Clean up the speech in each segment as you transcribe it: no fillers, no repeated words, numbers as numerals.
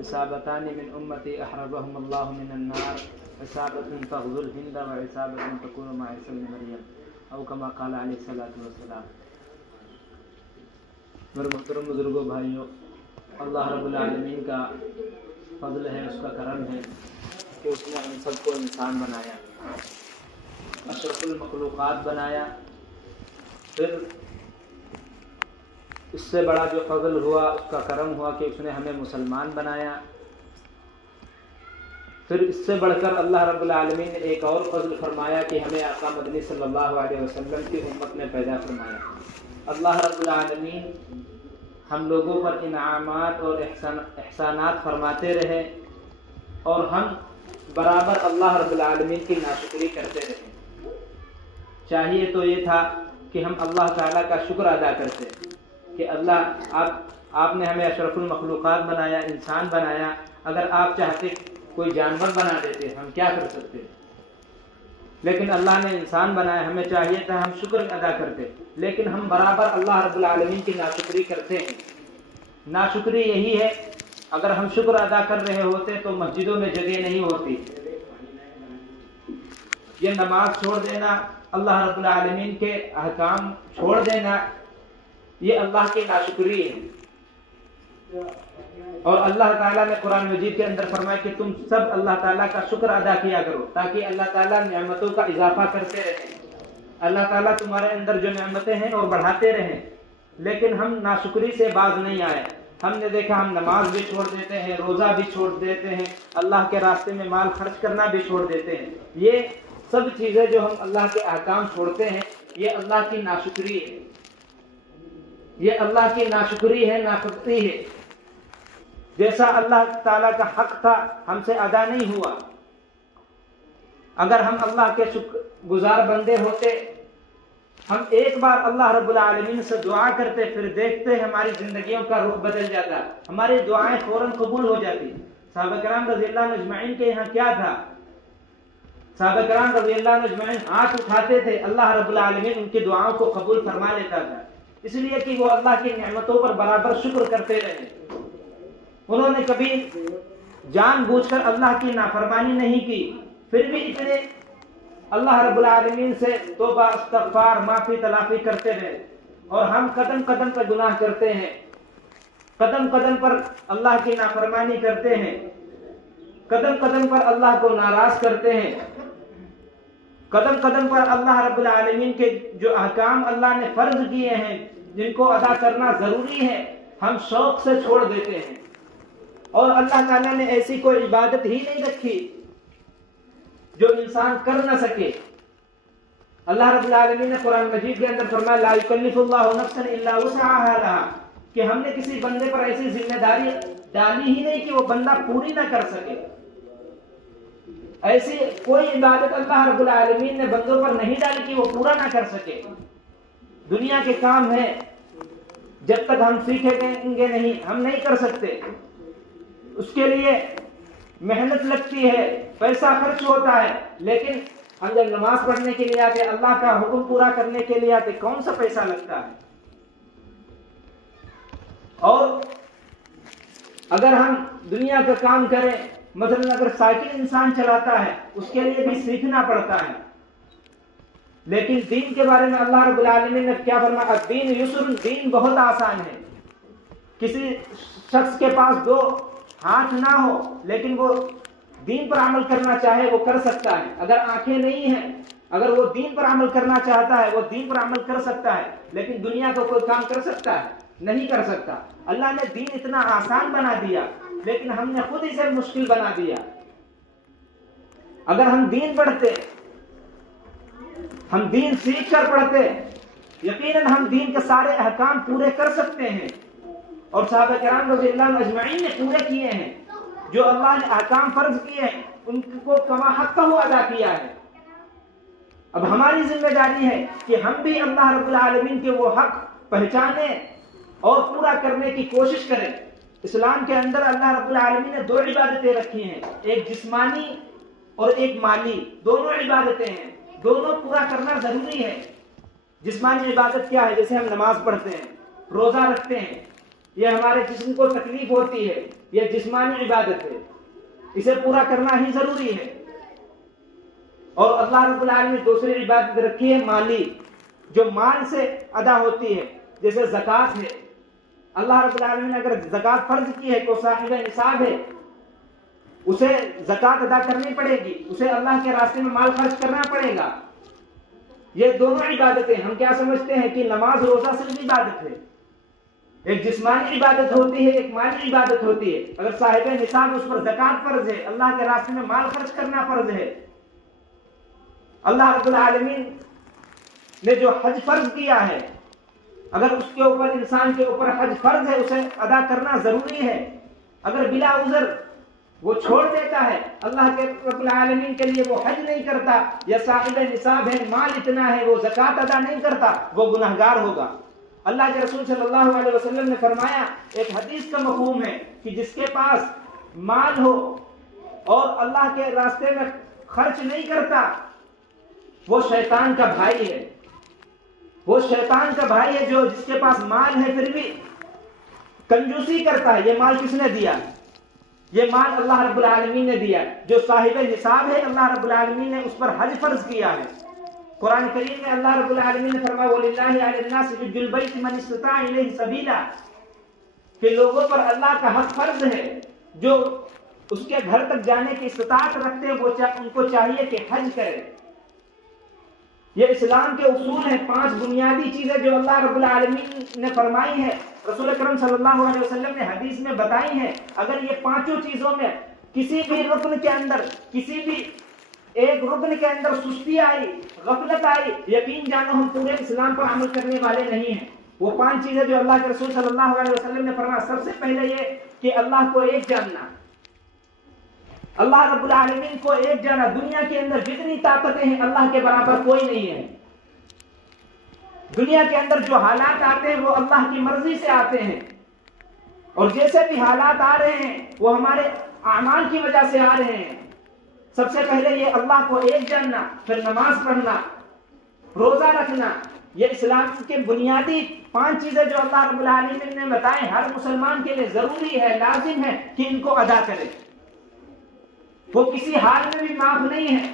عصابتان من امتی احرزهم اللہ من النار عصابۃ تغزو الہند وعصابۃ تکون مع عیسی ابن مریم او کما قال علیہ الصلوۃ والسلام۔ میرے محترم بزرگوں بھائیوں، اللہ رب العالمین کا فضل ہے، اس کا کرم ہے کہ اس نے ہم سب کو انسان بنایا، اشرف المخلوقات بنایا۔ پھر اس سے بڑا جو فضل ہوا، اس کا کرم ہوا کہ اس نے ہمیں مسلمان بنایا۔ پھر اس سے بڑھ کر اللہ رب العالمین نے ایک اور فضل فرمایا کہ ہمیں آقا مدنی صلی اللہ علیہ وسلم کی امت میں پیدا فرمایا۔ اللہ رب العالمین ہم لوگوں پر انعامات اور احسانات فرماتے رہے اور ہم برابر اللہ رب العالمین کی ناشکری کرتے رہے۔ چاہیے تو یہ تھا کہ ہم اللہ تعالیٰ کا شکر ادا کرتے کہ اللہ آپ نے ہمیں اشرف المخلوقات بنایا، انسان بنایا، اگر آپ چاہتے کوئی جانور بنا دیتے ہم کیا کر سکتے، لیکن اللہ نے انسان بنایا، ہمیں چاہیے تھا ہم شکر ادا کرتے، لیکن ہم برابر اللہ رب العالمین کی ناشکری کرتے ہیں۔ ناشکری یہی ہے، اگر ہم شکر ادا کر رہے ہوتے تو مسجدوں میں جگہ نہیں ہوتی۔ یہ نماز چھوڑ دینا، اللہ رب العالمین کے احکام چھوڑ دینا، یہ اللہ کی ناشکری ہے۔ اور اللہ تعالیٰ نے قرآن مجید کے اندر فرمایا کہ تم سب اللہ تعالیٰ کا شکر ادا کیا کرو تاکہ اللہ تعالیٰ نعمتوں کا اضافہ کرتے رہیں، اللہ تعالیٰ تمہارے اندر جو نعمتیں ہیں اور بڑھاتے رہیں۔ لیکن ہم ناشکری سے باز نہیں آئے، ہم نے دیکھا ہم نماز بھی چھوڑ دیتے ہیں، روزہ بھی چھوڑ دیتے ہیں، اللہ کے راستے میں مال خرچ کرنا بھی چھوڑ دیتے ہیں۔ یہ سب چیزیں جو ہم اللہ کے احکام چھوڑتے ہیں یہ اللہ کی ناشکری ہے، یہ اللہ کی ناشکری ہے، نافرمانی ہے۔ جیسا اللہ تعالیٰ کا حق تھا ہم سے ادا نہیں ہوا۔ اگر ہم اللہ کے شکر گزار بندے ہوتے، ہم ایک بار اللہ رب العالمین سے دعا کرتے، پھر دیکھتے ہماری زندگیوں کا رخ بدل جاتا، ہماری دعائیں فوراً قبول ہو جاتی۔ صحابہ کرام رضی اللہ عنہ اجمعین کے یہاں کیا تھا؟ صحابہ کرام رضی اللہ عنہ اجمعین ہاتھ اٹھاتے تھے، اللہ رب العالمین ان کی دعاؤں کو قبول فرما لیتا تھا، اس لیے کہ وہ اللہ کی نعمتوں پر برابر شکر کرتے رہے۔ انہوں نے کبھی جان بوجھ کر اللہ کی نافرمانی نہیں کی، پھر بھی اتنے اللہ رب العالمین سے توبہ استغفار معافی تلافی کرتے رہے۔ اور ہم قدم قدم پر گناہ کرتے ہیں، قدم قدم پر اللہ کی نافرمانی کرتے ہیں، قدم قدم پر اللہ کو ناراض کرتے ہیں، قدم قدم پر اللہ رب العالمین کے جو احکام اللہ نے فرض کیے ہیں جن کو ادا کرنا ضروری ہے ہم شوق سے چھوڑ دیتے ہیں۔ اور اللہ تعالیٰ نے ایسی کوئی عبادت ہی نہیں رکھی جو انسان کر نہ سکے۔ اللہ رب العالمین نے قرآن مجید کے اندر فرمایا لا یکلف اللہ نفسا الا وسعها لها، کہ ہم نے کسی بندے پر ایسی ذمہ داری ڈالی ہی نہیں کہ وہ بندہ پوری نہ کر سکے۔ ایسی کوئی عبادت اللہ رب العالمین نے بندوں پر نہیں ڈالی کہ وہ پورا نہ کر سکے۔ دنیا کے کام ہیں، جب تک ہم سیکھیں گے نہیں ہم نہیں کر سکتے، اس کے لیے محنت لگتی ہے، پیسہ خرچ ہوتا ہے، لیکن ہم جب نماز پڑھنے کے لیے آتے، اللہ کا حکم پورا کرنے کے لیے آتے، کون سا پیسہ لگتا ہے؟ اور اگر ہم دنیا کا کام کریں، مثلا اگر سائیکل انسان چلاتا ہے اس کے لیے بھی سیکھنا پڑتا ہے، لیکن دین کے بارے میں اللہ رب العالمین نے کیا فرمایا؟ الدین یسر، دین بہت آسان ہے۔ کسی شخص کے پاس دو ہاتھ نہ ہو لیکن وہ دین پر عمل کرنا چاہے وہ کر سکتا ہے، اگر آنکھیں نہیں ہیں اگر وہ دین پر عمل کرنا چاہتا ہے وہ دین پر عمل کر سکتا ہے، لیکن دنیا کا کوئی کام کر سکتا ہے؟ نہیں کر سکتا۔ اللہ نے دین اتنا آسان بنا دیا لیکن ہم نے خود اسے مشکل بنا دیا۔ اگر ہم دین پڑھتے، ہم دین سیکھ کر پڑھتے، یقیناً ہم دین کے سارے احکام پورے کر سکتے ہیں، اور صحابہ کرام رضی اللہ عنہ اجمعین نے پورے کیے ہیں۔ جو اللہ نے احکام فرض کیے ہیں ان کو کما حقہ ادا کیا ہے۔ اب ہماری ذمہ داری ہے کہ ہم بھی اللہ رب العالمین کے وہ حق پہچانیں اور پورا کرنے کی کوشش کریں۔ اسلام کے اندر اللہ رب العالمین نے دو عبادتیں رکھی ہیں، ایک جسمانی اور ایک مالی، دونوں عبادتیں ہیں، دونوں پورا کرنا ضروری ہے۔ جسمانی عبادت کیا ہے؟ جیسے ہم نماز پڑھتے ہیں، روزہ رکھتے ہیں، یہ ہمارے جسم کو تکلیف ہوتی ہے، یہ جسمانی عبادت ہے، اسے پورا کرنا ہی ضروری ہے۔ اور اللہ رب العالمین نے دوسری عبادت رکھی ہے مالی، جو مال سے ادا ہوتی ہے، جیسے زکوٰۃ ہے۔ اللہ رب العالمین نے اگر زکوٰۃ فرض کی ہے تو صاحب نصاب ہے، اسے زکوٰۃ ادا کرنی پڑے گی، اسے اللہ کے راستے میں مال خرچ کرنا پڑے گا۔ یہ دونوں عبادتیں، ہم کیا سمجھتے ہیں کہ نماز روزہ صرف عبادت ہے، ایک جسمانی عبادت ہوتی ہے، ایک مالی عبادت ہوتی ہے۔ اگر صاحب نصاب اس پر زکوٰۃ فرض ہے، اللہ کے راستے میں مال خرچ کرنا فرض ہے۔ اللہ رب العالمین نے جو حج فرض کیا ہے، اگر اس کے اوپر انسان کے اوپر حج فرض ہے، اسے ادا کرنا ضروری ہے۔ اگر بلا عذر وہ چھوڑ دیتا ہے، اللہ کے رب العالمین کے لیے وہ حج نہیں کرتا، یا صاحب نصاب ہے، مال اتنا ہے، وہ زکوٰۃ ادا نہیں کرتا، وہ گنہگار ہوگا۔ اللہ کے رسول صلی اللہ علیہ وسلم نے فرمایا، ایک حدیث کا مفہوم ہے کہ جس کے پاس مال ہو اور اللہ کے راستے میں خرچ نہیں کرتا، وہ شیطان کا بھائی ہے۔ وہ شیطان کا بھائی ہے جو جس کے پاس مال ہے پھر بھی کنجوسی کرتا ہے۔ یہ مال کس نے دیا؟ یہ مال اللہ رب العالمین نے دیا۔ جو صاحب نصاب ہے، اللہ رب العالمین نے اس پر حج فرض کیا ہے۔ قرآن کریم میں اللہ رب العالمین نے فرمایا وَلِلَّهِ عَلَى النَّاسِ حِجُّ الْبَيْتِ مَنِ اسْتَطَاعَ إِلَيْهِ سَبِيلًا، کہ لوگوں پر اللہ کا حق فرض ہے، جو اس کے گھر تک جانے کی استطاعت رکھتے ہیں، وہ ان کو چاہیے کہ حج کرے۔ یہ اسلام کے اصول ہیں، 5 بنیادی چیزیں جو اللہ رب العالمین نے فرمائی ہیں، رسول اکرم صلی اللہ علیہ وسلم نے حدیث میں بتائی ہیں۔ اگر یہ 5 چیزوں میں کسی بھی رکن کے اندر، کسی بھی ایک رکن کے اندر سستی آئی، غفلت آئی، یقین جانو ہم پورے اسلام پر عمل کرنے والے نہیں ہیں۔ وہ 5 چیزیں جو اللہ کے رسول صلی اللہ علیہ وسلم نے فرمایا، سب سے پہلے یہ کہ اللہ کو ایک جاننا، اللہ رب العالمین کو ایک جانا۔ دنیا کے اندر جتنی طاقتیں ہیں، اللہ کے برابر کوئی نہیں ہے۔ دنیا کے اندر جو حالات آتے ہیں وہ اللہ کی مرضی سے آتے ہیں، اور جیسے بھی حالات آ رہے ہیں وہ ہمارے اعمال کی وجہ سے آ رہے ہیں۔ سب سے پہلے یہ اللہ کو ایک جاننا، پھر نماز پڑھنا، روزہ رکھنا۔ یہ اسلام کے بنیادی 5 چیزیں جو اللہ رب العالمین نے بتائے، ہر مسلمان کے لیے ضروری ہے، لازم ہے کہ ان کو ادا کرے۔ وہ کسی حال میں بھی معاف نہیں ہے۔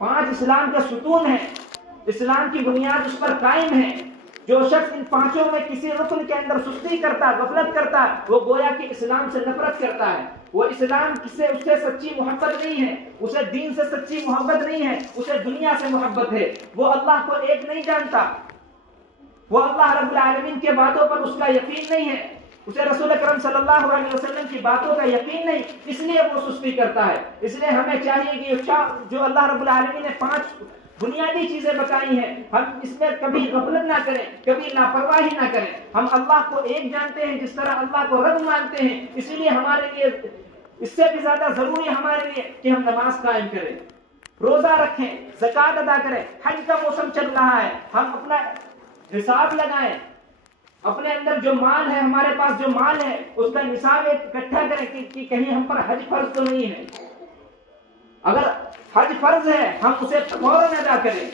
5 اسلام کے ستون ہیں، اسلام کی بنیاد اس پر قائم ہے۔ جو شخص ان 5 میں کسی رکن کے اندر سستی کرتا، غفلت کرتا، وہ گویا کہ اسلام سے نفرت کرتا ہے۔ وہ اسلام سے اس سے سچی محبت نہیں ہے، اسے دین سے سچی محبت نہیں ہے، اسے دنیا سے محبت ہے۔ وہ اللہ کو ایک نہیں جانتا، وہ اللہ رب العالمین کے باتوں پر اس کا یقین نہیں ہے، اسے رسول اکرم صلی اللہ علیہ وسلم کی باتوں کا یقین نہیں، اس لیے وہ سستی کرتا ہے۔ اس لیے ہمیں چاہیے کہ جو اللہ رب العالمین نے 5 بنیادی چیزیں بتائی ہیں، ہم اس میں کبھی غفلت نہ کریں، کبھی لاپرواہی نہ کریں۔ ہم اللہ کو ایک جانتے ہیں جس طرح اللہ کو رب مانتے ہیں، اسی لیے ہمارے لیے اس سے بھی زیادہ ضروری ہے ہمارے لیے کہ ہم نماز قائم کریں، روزہ رکھیں، زکوٰۃ ادا کریں۔ حج کا موسم چل رہا ہے، ہم اپنا حساب لگائیں، اپنے اندر جو مال ہے، ہمارے پاس جو مال ہے اس کا نصاب اکٹھا کریں کہ کہیں ہم پر حج فرض تو نہیں ہے۔ اگر حج فرض ہے ہم اسے فوراً ادا کریں،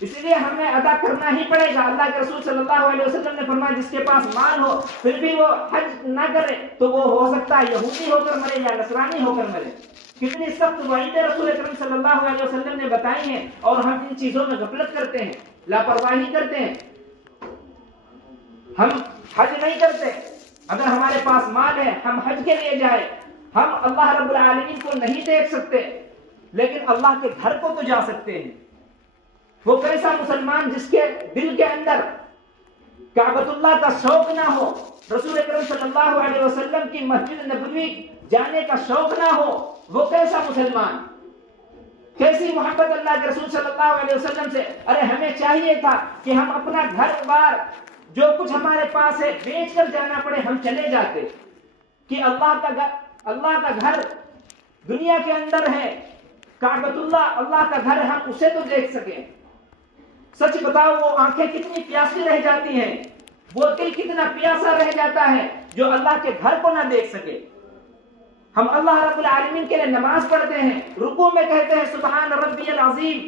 اس لیے ہمیں ادا کرنا ہی پڑے گا۔ اللہ کے رسول صلی اللہ علیہ وسلم نے فرمایا جس کے پاس مال ہو پھر بھی وہ حج نہ کرے تو وہ ہو سکتا ہے یہودی ہو کر مرے یا نصرانی ہو کر مرے۔ کتنی سخت وعیدیں رسول اکرم صلی اللہ علیہ وسلم نے بتائی ہیں، اور ہم ان چیزوں میں غفلت کرتے ہیں، لاپرواہی کرتے ہیں، ہم حج نہیں کرتے۔ اگر ہمارے پاس مال ہے ہم حج کے لیے جائیں، ہم اللہ رب العالمین کو نہیں دیکھ سکتے لیکن اللہ کے گھر کو تو جا سکتے ہیں۔ وہ کیسا مسلمان جس کے دل کے اندر کعبۃ اللہ کا شوق نہ ہو، رسول اکرم صلی اللہ علیہ وسلم کی مسجد نبوی جانے کا شوق نہ ہو، وہ کیسا مسلمان، کیسی محبت اللہ کے رسول صلی اللہ علیہ وسلم سے۔ ارے ہمیں چاہیے تھا کہ ہم اپنا گھر بار جو کچھ ہمارے پاس ہے بیچ کر جانا پڑے، ہم چلے جاتے کہ اللہ کا گھر دنیا کے اندر ہے، کعبۃ اللہ اللہ کا گھر، ہم اسے تو دیکھ سکیں۔ سچ بتاؤ وہ آنکھیں کتنی پیاسی رہ جاتی ہیں، وہ دل کتنا پیاسا رہ جاتا ہے جو اللہ کے گھر کو نہ دیکھ سکے۔ ہم اللہ رب العالمین کے لیے نماز پڑھتے ہیں، رکوع میں کہتے ہیں سبحان ربی العظیم،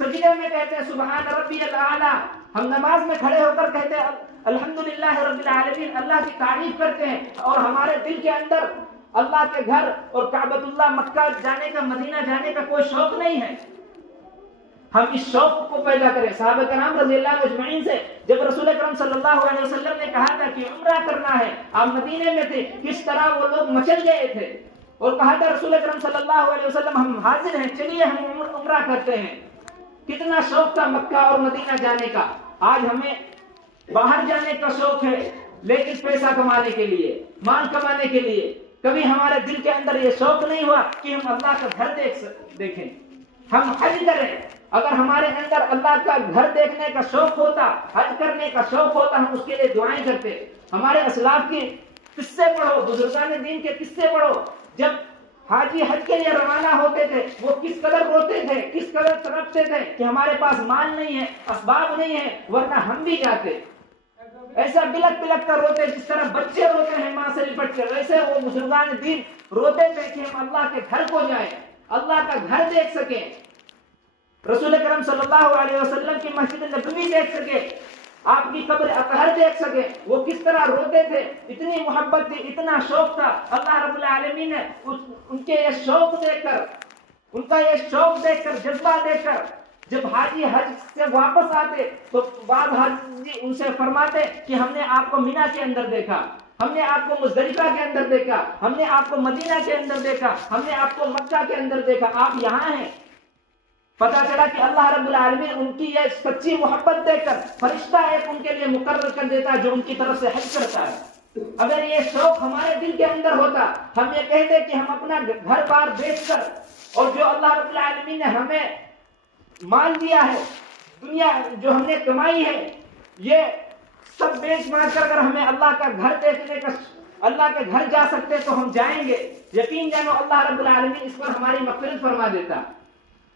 سجدے میں کہتے ہیں سبحان ربی الاعلی، ہم نماز میں کھڑے ہو کر کہتے ہیں الحمدللہ رب العالمین اللہ کی تعریف کرتے ہیں، اور ہمارے دل کے اندر اللہ کے گھر اور کعبۃ اللہ مکہ جانے کا، مدینہ جانے کا کوئی شوق نہیں ہے، ہم اس شوق کو پیدا کریں۔ صحابہ کرام رضی اللہ عنہم اجمعین سے جب رسول اکرم صلی اللہ علیہ وسلم نے کہا تھا کہ عمرہ کرنا ہے، آپ مدینے میں تھے، کس طرح وہ لوگ مچل گئے تھے، اور کہا تھا رسول اکرم صلی اللہ علیہ وسلم ہم حاضر ہیں، چلیے ہم عمرہ کرتے ہیں۔ کتنا شوق تھا مکہ اور مدینہ جانے کا۔ آج ہمیں باہر جانے کا شوق ہے، لیکن پیسہ کمانے کے لیے، مال کمانے کے لیے۔ کبھی ہمارے دل کے اندر یہ شوق نہیں ہوا کہ ہم اللہ کا گھر دیکھیں، ہم حج کریں۔ اگر ہمارے اندر اللہ کا گھر دیکھنے کا شوق ہوتا، حج کرنے کا شوق ہوتا، ہم اس کے لیے دعائیں کرتے۔ ہمارے اسلاف کے قصے پڑھو، بزرگان دین کے قصے پڑھو، جب حاجی حج کے لیے روانہ ہوتے تھے وہ کس قدر روتے تھے، کس قدر تڑپتے تھے کہ ہمارے پاس مال نہیں ہے، اسباب نہیں ہے، ورنہ ہم بھی جاتے۔ ایسا بلک بلک کر روتے جس طرح بچے روتے ہیں ماں سے لپٹ کر، ویسے وہ بزرگان دین روتے تھے کہ ہم اللہ کے گھر کو جائیں، اللہ کا گھر دیکھ سکیں، رسول کرم صلی اللہ علیہ وسلم کی مسجد نبوی دیکھ سکے، آپ کی قبر اطہر دیکھ سکے۔ وہ کس طرح روتے تھے، اتنی محبت تھی، اتنا شوق تھا۔ اللہ رب العالمین نے ان کے یہ شوق دیکھ کر، ان کا یہ شوق دیکھ کر، جذبہ دیکھ کر، جب حاجی حج سے واپس آتے تو بعض حاجی ان سے فرماتے کہ ہم نے آپ کو مینا کے اندر دیکھا، ہم نے آپ کو مزدلفہ کے اندر دیکھا، ہم نے آپ کو مدینہ کے اندر دیکھا، ہم نے آپ کو مکہ کے اندر دیکھا، آپ یہاں ہیں۔ پتا چلا کہ اللہ رب العالمین ان کی یہ سچی محبت دیکھ کر فرشتہ ایک ان کے لیے مقرر کر دیتا ہے جو ان کی طرف سے حج کرتا ہے۔ اگر یہ شوق ہمارے دل کے اندر ہوتا، ہم یہ کہتے کہ ہم اپنا گھر بار بیچ کر، اور جو اللہ رب العالمین نے ہمیں مال دیا ہے، دنیا جو ہم نے کمائی ہے، یہ سب بیچ باچ کر ہمیں اللہ کا گھر دیکھنے کا، اللہ کے گھر جا سکتے تو ہم جائیں گے۔ یقین جانو اللہ رب العالمین اس پر ہماری مغفرت فرما دیتا،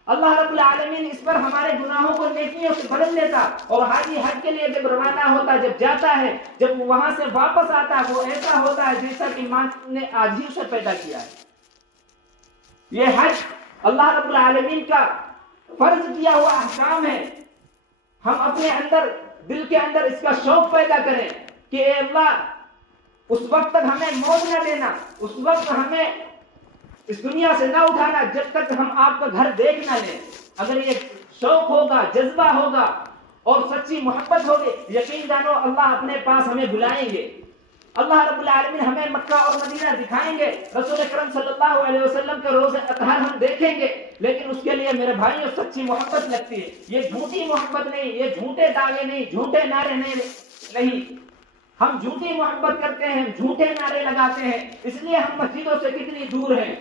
اللہ رب العالمین اس پر ہمارے گناہوں کو نیکیوں سے بدل لیتا۔ اور حاجی حج کے لیے جب روانہ ہوتا، جب جاتا ہے، جب وہاں سے واپس آتا ہے، وہ ایسا ہوتا ہے جیسا کہ ماں نے آج ہی اسے پیدا کیا ہے۔ یہ حج اللہ رب العالمین کا فرض کیا ہوا احکام ہے۔ ہم اپنے اندر، دل کے اندر اس کا شوق پیدا کریں کہ اے اللہ اس وقت تک ہمیں موت نہ دینا، اس وقت ہمیں اس دنیا سے نہ اٹھانا جب تک ہم آپ کا گھر دیکھ نہ لیں۔ اگر یہ شوق ہوگا، جذبہ ہوگا اور سچی محبت ہوگی، یقین جانو اللہ اپنے پاس ہمیں بلائیں گے، اللہ رب العالمین ہمیں مکہ اور مدینہ دکھائیں گے، رسول اکرم صلی اللہ علیہ وسلم کے روز اطہر ہم دیکھیں گے۔ لیکن اس کے لیے میرے بھائیوں سچی محبت لگتی ہے، یہ جھوٹی محبت نہیں، یہ جھوٹے دعوے نہیں، جھوٹے نعرے نہیں۔ ہم جھوٹی محبت کرتے ہیں، جھوٹے نعرے لگاتے ہیں، اس لیے ہم مسجدوں سے کتنی دور ہیں۔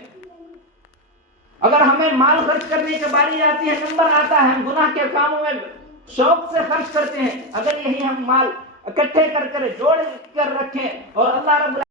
اگر ہمیں مال خرچ کرنے کی باری آتی ہے، نمبر آتا ہے، ہم گناہ کے کاموں میں شوق سے خرچ کرتے ہیں۔ اگر یہی ہم مال اکٹھے کر جوڑ کر رکھیں اور اللہ رب